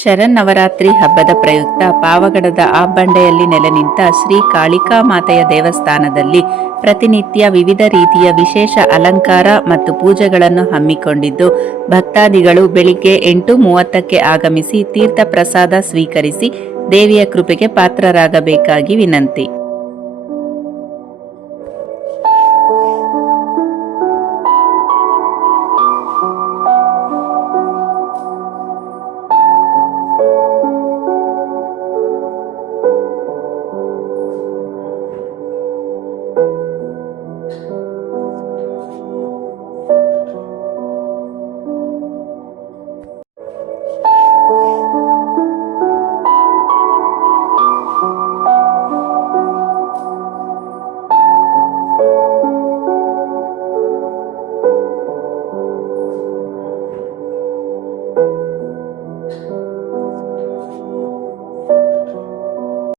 ಶರನ್ನವರಾತ್ರಿ ಹಬ್ಬದ ಪ್ರಯುಕ್ತ ಪಾವಗಡದ ಆಬ್ಬಂಡೆಯಲ್ಲಿ ನೆಲೆ ನಿಂತ ಶ್ರೀ ಕಾಳಿಕಾ ಮಾತೆಯ ದೇವಸ್ಥಾನದಲ್ಲಿ ಪ್ರತಿನಿತ್ಯ ವಿವಿಧ ರೀತಿಯ ವಿಶೇಷ ಅಲಂಕಾರ ಮತ್ತು ಪೂಜೆಗಳನ್ನು ಹಮ್ಮಿಕೊಂಡಿದ್ದು, ಭಕ್ತಾದಿಗಳು ಬೆಳಿಗ್ಗೆ 8:30ಕ್ಕೆ ಆಗಮಿಸಿ ತೀರ್ಥ ಪ್ರಸಾದ ಸ್ವೀಕರಿಸಿ ದೇವಿಯ ಕೃಪೆಗೆ ಪಾತ್ರರಾಗಬೇಕಾಗಿ ವಿನಂತಿ.